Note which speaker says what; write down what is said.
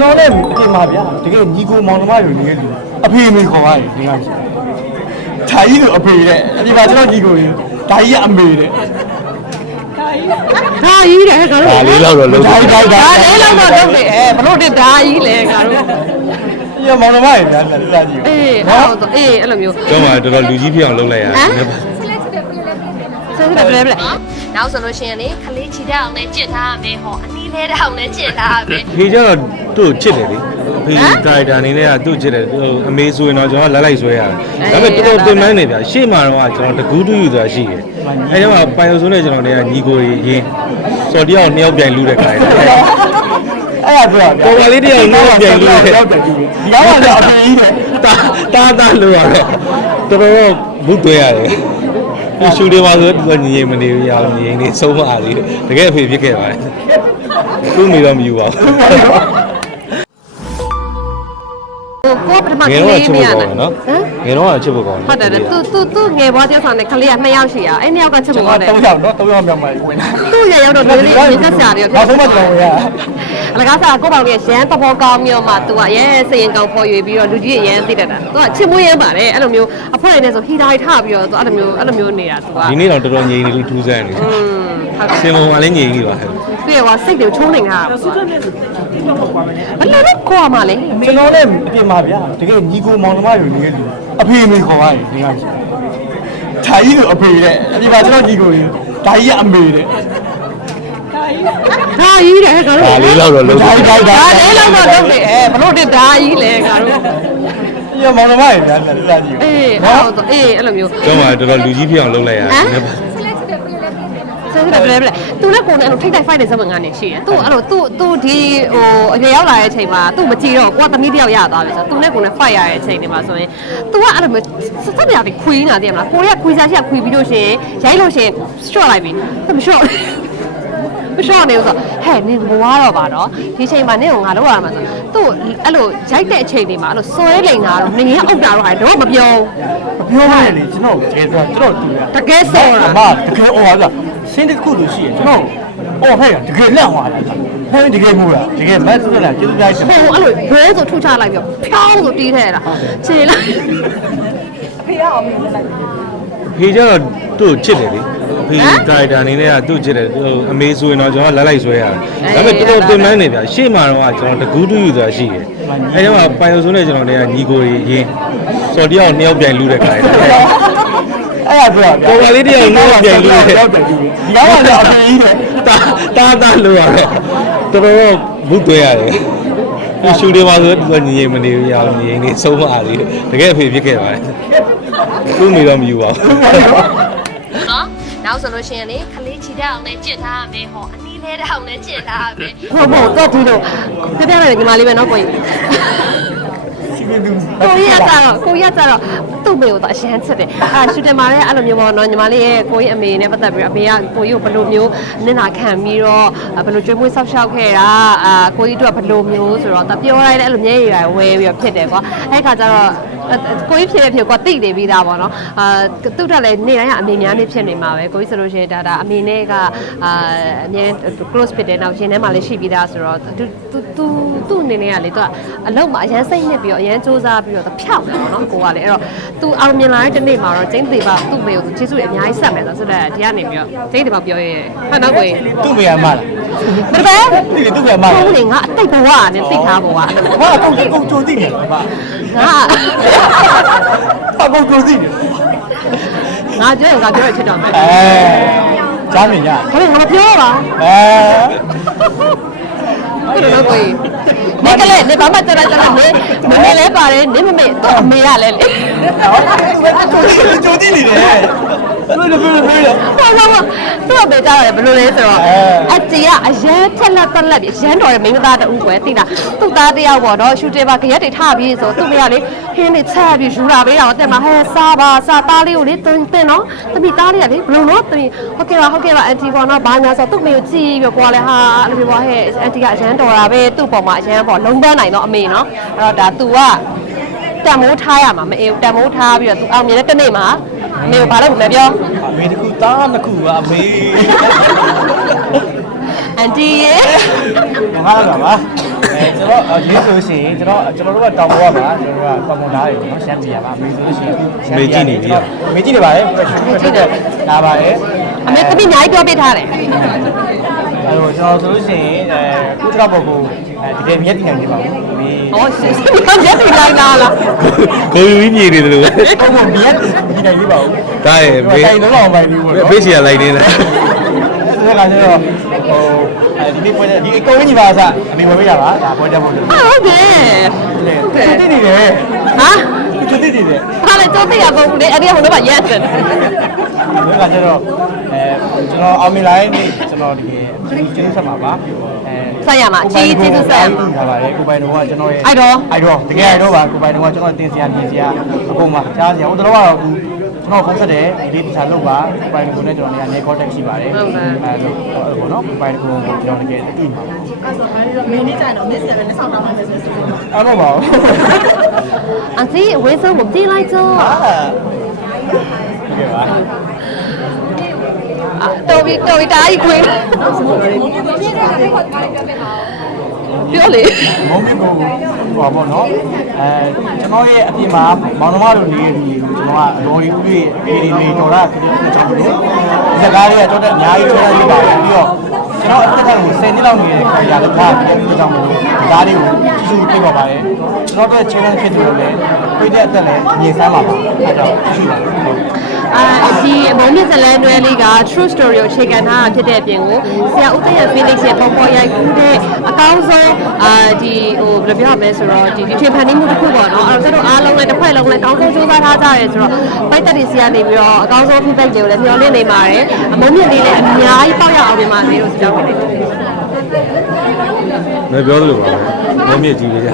Speaker 1: ကျွန်တော်လည်းပြင်ပါဗျာတကယ်ညီကိုမောင်နှမတွေနေလူအဖေမေခေါ်ရတယ်ဒီကရှိဓာကြီးလိုအဖေတဲ့ဒီမှာကျွန်တော်ညီကိုရင်ဓာကြီးကအမေတဲ့
Speaker 2: ဒါကြီးတယ်ငါတို့
Speaker 3: ဒါလေးလောက်တော့လုံး
Speaker 1: ဓာကြီးဓာကြီး
Speaker 2: ဒါလေးလောက်တော့လုပ်တယ်အဲဘလို့တက်ဒါကြီးလဲငါတို့
Speaker 1: ဒီမောင်နှမတွေဗျာလက်လက်ကြီး
Speaker 2: အေးအဲ့လိုအေးအဲ့လိုမျိုး
Speaker 3: တော့မှတော်တော်လူကြီးဖြစ်အောင်လုပ်လိုက်ရတယ်
Speaker 2: ဆက်ပြီးတော့ဘယ်လဲ
Speaker 4: နောက်ဆိုလို့ရှိရင်လေခလေးချီတဲ့အောင်နဲ့ကြစ်ထားရမယ်ဟောအနီးလဲတဲ့အောင်နဲ့ကြစ်ထားရမယ်
Speaker 3: ဖေကျတော့ သူ့ကိုချစ်တယ်လေဖေကာရီတာအနေနဲ့ကသူ့ကိုချစ်တယ်သူအမေဆိုရင်တော့ကျွန်တော်လက်လိုက်ဆွဲရတယ်ဒါပေမဲ့တော်တော်တင်မန်းနေဗျာရှေ့မှာတော့ကျွန်တော်တကူးတူးယူဆိုတာရှိတယ်အဲကျမှပိုင်ယိုဆိုနဲ့ကျွန်တော်တွေကညီကိုရင်းစော်တယောက်နှစ်ယောက်ပြိုင်လူတဲ့ကာရီတာ
Speaker 1: အဲ့ဒါပြောဗျာ
Speaker 3: ပေါ်ပါလေးတယောက်နှစ်ယောက်ပြိုင်လူတဲ့
Speaker 1: ရောက်တယ်ဒီရောက်တော့အဖေကြီးတဲ့
Speaker 3: တာတာတာလို့ရတော့တော်တော်ဘုတ်သွဲရတယ်ဒီရှူတွေပါဆိုတော့ညီရင်မနေဘူးရအောင်ညီရင်နေဆုံးမအားလေးတကယ်အဖေဖြစ်ခဲ့ပါတယ်သူ့မိတော့မယူပါဘူး
Speaker 2: မက
Speaker 3: ငယ်တော့
Speaker 2: လေး
Speaker 3: ချစ်
Speaker 2: မ
Speaker 3: ဖို့
Speaker 2: ရ
Speaker 3: ကောင်း
Speaker 2: နဲ့
Speaker 3: တယ်နော်
Speaker 2: ဟမ်
Speaker 3: ငယ်တော့ချစ်ဖို့ကောင်းတယ်
Speaker 2: ဟုတ်တယ်သူသူသူငယ်ဘွားတယောက်ဆောင်နဲ့ကလေးက2ယောက်ရှိရအဲ့2ယောက်ကချစ်
Speaker 1: ကျွန်
Speaker 2: ဖို့
Speaker 1: တော်
Speaker 2: ကောင်းတယ်
Speaker 1: တော့ရောက်တော့တော့ရောက်မြောက်မှာဝင်
Speaker 2: သူ့ရရောက်တော့လေးလေးရင်းသက်စရာတွေ
Speaker 1: နောက်ဆုံးမှကျွန်တော်ဝင်ရ
Speaker 2: အလကားစားကိုပေါ့လေးရန်တဘောကောင်းမျိုးမှ तू ကရဲစရင်ကောင်းဖော်ရွေပြီးတော့လူကြီးရရန်သိတတ်တာ तू ကချစ်မွေးရမ်းပါတယ်အဲ့လိုမျိုးအဖွဲနေဆိုဟီတာထပြီးတော့ तू အဲ့လိုမျိုးအဲ့လိုမျိုးနေတာ तू က
Speaker 3: ဒီနေ့တော့တော်တော်ငြိမ်နေလို့ထူးဆန်းနေ
Speaker 2: อืมဟုတ်
Speaker 3: စင်မုံကလည်းငြိမ်နေပါဟဲ့
Speaker 2: ပြီတော့စိတ်တွေချိုးနေတာဘယ်လိုလဲခေါ်မှာလဲ
Speaker 1: ကျွန်တော်လည်းပြင်ပါဗျာတကယ်ညီကိုမောင်နှမတွေနေလူအဖေမေခေါ်ရတယ်ဒီကရှိဓာကြီးလိုအဖေတဲ့ဒီမှာကျွန်တော်ညီကိုရင်ဓာကြီးကအမေတဲ့
Speaker 2: ဒါကြီးတယ်ငါတို့
Speaker 3: ဒါလေးလောက်တော့လုံး
Speaker 1: ဓာကြီးဓာကြီး
Speaker 2: ဒါ
Speaker 1: ဓာ
Speaker 2: လေးလောက်တော့လုပ်တယ်အဲဘလို့တက်ဒါကြီးလဲငါတို့
Speaker 1: ဒီမောင်နှမတွေဗျာလက်လက်ကြီး
Speaker 2: အေးအဲ့လိုအေးအဲ့လိုမျိုး
Speaker 3: တော့မှတော်တော်လူကြီးဖြစ်အောင်လုပ်လိုက်ရတယ်
Speaker 2: ဆက်ပြီးတော့ဘယ်လဲသူလည်းကိုယ်နဲ့အဲ့လိုထိတ်တိုက် fight တဲ့ဇမန်ကနေရှိတယ်သူအဲ့လိုသူသူဒီဟိုအရွယ်ရောက်လာတဲ့အချိန်မှာသူ့မကြည့်တော့ကိုကသမီးတယောက်ရသွားပြီဆိုတော့သူနဲ့ကိုယ်နဲ့ fight ရတဲ့အချိန်တွေမှာဆိုရင် तू ကအဲ့လိုမျိုးစက်ပြားပြီးခွေးနေတာတည်မလားကိုရီးယားခွေးစားရှိကခွေးပြီးလို့ရှိရင်ရိုက်လို့ရှိရင် short လိုက်ပြီသူမ short မရှော့နေဘူးဆိုဟဲ့နင်ဘွားတော့ပါတော့ဒီချိန်မှာနင့်ကိုငါလောက်ရမှာဆိုသူ့အဲ့လိုရိုက်တဲ့အချိန်တွေမှာအဲ့လိုစွဲလိန်တာတော့နင်ရအုပ်တာတော့ဟာတော့မပြော
Speaker 1: ပြောမှလည်းကျွန်တော်တကယ်ဆိုကျွန်တော်တူရ
Speaker 2: တကယ်စောတာ
Speaker 1: အမတကယ်အော်ပါ စင်းတစ်ခုလို့ရှိရင်ကျွန်တော်အော်ဟဲ့တကယ်လက်ဟွာလားဟဲ့တကယ်မို့လားတကယ်မတ်စလာကျေးဇူးများရှင်
Speaker 2: ဟိုအဲ့လိုဘဲဆိုထုချလိုက်ပြီးဖြောင်းဆိုတီးထဲတာခြေလိုက်
Speaker 3: ဖေကျတော့သူ့ကိုချစ်တယ်လေဖေကာရီတာအနေနဲ့ကသူ့ကိုချစ်တယ်သူအမေဆိုရင်တော့ကျွန်တော်လက်လိုက်ဆွဲရတယ်ဒါပေမဲ့တော်တော်တင်မန်းနေဗျာရှေ့မှာတော့ကျွန်တော်တကူးတူးယူဆိုတာရှိတယ်အဲကျမှပိုင်ယိုဆိုနဲ့ကျွန်တော်တွေကညီကိုရင်းစော်တယောက်နှစ်ယောက်ပြိုင်လူတဲ့ကာရီတာ
Speaker 1: အဲ့ဒါပြောဗျာ
Speaker 3: ပေါ်ပါလေးတယောက်နှစ်ယောက်ပြိုင်လူတဲ့
Speaker 1: ရောက်တယ်ဒီရောက်တော့အဖေကြီးတဲ့
Speaker 3: တာတာတာလို့ရတော့တော်တော်ဘုတ်သွဲရတယ်ဒီရှူတွေပါဆိုတော့ညီရင်မနေဘူးရအောင်ညီရင်နေဆုံးမအားလေးတကယ်အဖေဖြစ်ခဲ့ပါတယ်သူ့မိတော့မယူပါဘူး
Speaker 4: နော်နောက်ဆိုလို့ရှိရင်လေခလေးချီတဲ့အောင်နဲ့ကြစ်ထားရမယ်ဟောအနီးလဲတဲ့အောင်နဲ့ကြစ်ထားရမယ်
Speaker 2: ဟိုဘို့တော့ဒီလိုပြပြရတယ်ညီမလေးပဲနော်ကိုကြီး
Speaker 1: စီမင်းသူ
Speaker 2: ကိုကြီးကကြတော့ကိုကြီးကကြတော့သူ့မေကိုတော့အရန်ချစ်တယ်အာရှူတယ်မာလည်းအဲ့လိုမျိုးပေါ့နော်ညီမလေးရဲ့ကိုကြီးအမေနဲ့ပတ်သက်ပြီးတော့အမေကကိုကြီးကိုဘယ်လိုမျိုးနင့်နာခံပြီးတော့ဘယ်လိုကျွေးမွေးဆောက်ရှောက်ခဲ့တာအာကိုကြီးတို့ကဘယ်လိုမျိုးဆိုတော့တပြောလိုက်တဲ့အဲ့လိုမျက်ရည်ရွယ်ဝဲပြီးတော့ဖြစ်တယ်ကွာအဲ့ခါကျတော့ ကိုကြီးဖြစ်တဲ့ဖြစ်ကွာတိနေပြီးသားပေါ့နော်အာသူ့တက်လည်းနေတိုင်းကအမေများနေဖြစ်နေမှာပဲကိုကြီးဆိုလို့ရှိရင်ဒါဒါအမေနဲ့ကအာအမြဲ close ဖြစ်တယ်နောက်ရှင်ထဲမှာလည်းရှိပြီးသားဆိုတော့သူသူသူသူ့အနေနဲ့ကလေသူကအလုံးမှာအရန်စိတ်နှစ်ပြီးတော့အရန်စူးစမ်းပြီးတော့ဖြောက်တယ်ပေါ့နော်ကိုကလေအဲ့တော့သူအောင်မြင်လာတဲ့တစ်နေ့မှာတော့ကျင်းသေးပါသူ့မေကိုသူကျေးဇူးတွေအများကြီးဆက်မယ်ဆိုတော့ဆိုတော့ဒီကနေပြီးတော့ကျင်းသေးပါပြောရဲဟဲ့နောက်ကို
Speaker 1: သူ့မေရမလား
Speaker 2: ဘယ်ပဲ
Speaker 1: ဒီသူ့မေရမလား
Speaker 2: ဟုတ်လေငါအတိတ်ဘဝနဲ့သိထားဘဝအဲ့လို
Speaker 1: ဘာအကုန်အကုန်ကြိုးသိနေလဲဘာ
Speaker 2: ငါ
Speaker 1: အကုန်ကြိုးသိနေ
Speaker 2: ငါပြောရင်ငါပြောရချစ်တော့မယ်
Speaker 1: အဲကြားမြင်ရ
Speaker 2: ဒါပေမဲ့ငါမပြောပါ
Speaker 1: အဲ
Speaker 2: ဘူးလို့ကိုနေကလေးနေဘာမှကြရကြရနေမမေလည်းပါတယ်နေမမေတော့အမေရလဲလေ
Speaker 1: ကြိုးသိနေတယ် တွေ့တယ်တွေ့တယ်တွေ့တယ်
Speaker 2: ဘာဘာဘာသူ့အမေကြားရတယ်ဘယ်လိုလဲဆိုတော့
Speaker 1: အဲ
Speaker 2: အတီကအရန်ထက်လက်တက်လက်ပြီးရန်တော်ရဲ့မိန်းမသားတူကွယ်သိလားသူ့သားတယောက်ပေါ့နော်ရှူတေပါကြရက်တွေထပြီးဆိုသူ့မရလေဟင်းတွေချက်ပြီးယူလာပေးတာတဲ့မှာဟဲစားပါစားသားလေးကိုလေတင်တင်နော်တမီသားလေးကလေဘယ်လိုနော်တမီဟုတ်ကဲ့ပါဟုတ်ကဲ့ပါအန်တီပေါ့နော်ဘာညာဆိုသူ့မေကိုကြည့်ပြီးကွာလေဟာအဲ့လိုပြောဟဲအန်တီကအရန်တော်တာပဲသူ့ပေါ်မှာအရန်ပေါ့လုံးပန်းနိုင်တော့အမေနော်အဲ့တော့ဒါ तू ကတံမိုးထားရမှာမအေးတံမိုးထားပြီးတော့ तू အောင်မြင်တဲ့တစ်နေ့မှာ အမေကိုဘာလို့မလဲပြော
Speaker 1: အမေတကူသားနှစ်ခုကအမေ
Speaker 2: အအန်တီရေ
Speaker 1: ငါလာပါအဲကျွန်တော်ရေးဆိုရှင်ကျွန်တော်ကျွန်တော်တို့ကတောင်ပေါ်ပါကျွန်တော်တို့ကပတ်မွန်သားတွေနော်ရှမ်းပြည်ပါမေဆိုလို့ရှိရင်မေကြည့်နေပါလေလာပါတယ်
Speaker 2: အမေသမီးအများကြီးပြောပြထားတယ်
Speaker 1: အဲတော့ကျွန်တော်ဆိုလို့ရှိရင်အဲကုသဘောကိုအဲတကယ်မြတ်တည်နိုင်နေပါဘူးမေ။
Speaker 2: အော်စစ်စစ်ကရက်တီလိုက်လာလား
Speaker 3: ကိုယူကြီးမြေနေတယ်လို့
Speaker 1: ဘုံဘုံမြတ်တည်နိုင်နေပါဘူး
Speaker 3: ဒါရဲ့ဘေး
Speaker 1: တိုင်တော့အောင်ပိုင်ပြီးပေါ့နော်
Speaker 3: ဘေးစီကလိုက်နေတာ
Speaker 1: အဲ့ဒါကကျတော့ဟိုအဲဒီနေ့ပွဲဒီအကုန်ကြီးပါစားအမေဝယ်ပေးရပါဒါပွဲတက်ဖို့လို့။
Speaker 2: အော်ဟုတ်တယ်။
Speaker 1: တည်တည်နေတယ်
Speaker 2: ဟာ
Speaker 1: တည်တည်နေတယ် ။
Speaker 2: ဟာလေတော့တရားပုံလေအဲ့ဒီဟိုတော့ရက်တယ်
Speaker 1: ဒါကကျတော့အဲကျွန်တော်အောင်မြင်လာတဲ့နေ့ကျွန်တော်ဒီကျေးဇူးဆက်ပါပါအဲ။
Speaker 2: ဆက်ရမှာအကြီးကြီးကျေးဇူးဆက်ရမှာ
Speaker 1: ထားပါတယ်ကိုပိုင်တော်ကကျွန်တော်ရဲ့
Speaker 2: အိုက်တော့
Speaker 1: အိုက်တော့တကယ်အိုက်တော့ပါကိုပိုင်တော်ကကျွန်တော်တင်စရာပြင်စရာအကုန်ပါကြားစရာဟိုတော့ကတော့ ကျွန်တော်ဖုန်းဆက်တယ်ဒီလေးတခြားလုပ်ပါကိုပိုင်တော်နဲ့ကျွန်တော်နေရာနေ contact ရှိပါတယ်အဲလိုပေါ့နော်ကိုပိုင်တော်ကိုကျွန်တော်တကယ်အတိမှာ
Speaker 5: မင်းနေကြတော့မစ်ဆက်လည်းဆောင်းတော့မှမစ်ဆက်ဆိုတော့
Speaker 1: အဲ့တော့ပါဘူး။
Speaker 2: အန်တီဝေးဆုံးမပြေးလိုက်တော့
Speaker 1: အာကဲပါ။
Speaker 2: တော်ပြီတော်ပြီတားကြီးခွေး။ ပြောလေ
Speaker 1: မုံမီကိုဟောပေါ့နော်အဲကျွန်တော်ရဲ့အပြင်မှာမောင်နှမတို့နေတဲ့လူတွေကိုကျွန်တော်ကအတော်ကြီးဦးလေးအေးလေးတော်တာဖြစ်တဲ့အကြောင်းလို့ဒီစကားလေးကတော့အများကြီးပြောရပါပြီးတော့ကျွန်တော်အသက်ကကို10နှစ်လောက်နေတဲ့ခါရတော့ထားပြီးတော့ကြောင့်မို့ဒါလေးကိုကြည့်ရှုပြပါပါတယ်ကျွန်တော်တို့ challenge ဖြစ်တယ်လို့လည်းပြည့်တဲ့အသက်လည်းညင်ဆန်းပါပါအဲကြောင့်ကြည့်ရှုပါ။
Speaker 2: အာဒီမုံမြင့်ဇလန်တွဲလေးက true story ကိုအခြေခံထားတာဖြစ်တဲ့အပြင်ကိုဆရာဦးသိရ Felix ရဲ့ပေါ်ပေါ်ရိုက်ကူးတဲ့အကောင်းဆုံးအာဒီဟိုဘယ်လိုပြောရမလဲဆိုတော့ဒီဒီထွေဖန်တီးမှုတစ်ခုပေါ့နော်အဲ့တော့ကျွန်တော်အားလုံးလည်းတစ်ဖွဲ့လုံးလည်းအကောင်းဆုံးစူးစမ်းထားကြရဲဆိုတော့ပိုက်တက်တွေဆရာနေပြီးတော့အကောင်းဆုံး feedback တွေကိုလည်းမျှော်လင့်နေပါတယ်အမုံမြင့်လေးလည်းအများကြီးပေါက်ရအောင်ပြင်ပါစေလို့ဆုတောင်းပါတယ်
Speaker 3: မပြောသလိုပါပဲမမြင့်ကြည့်လို့ရ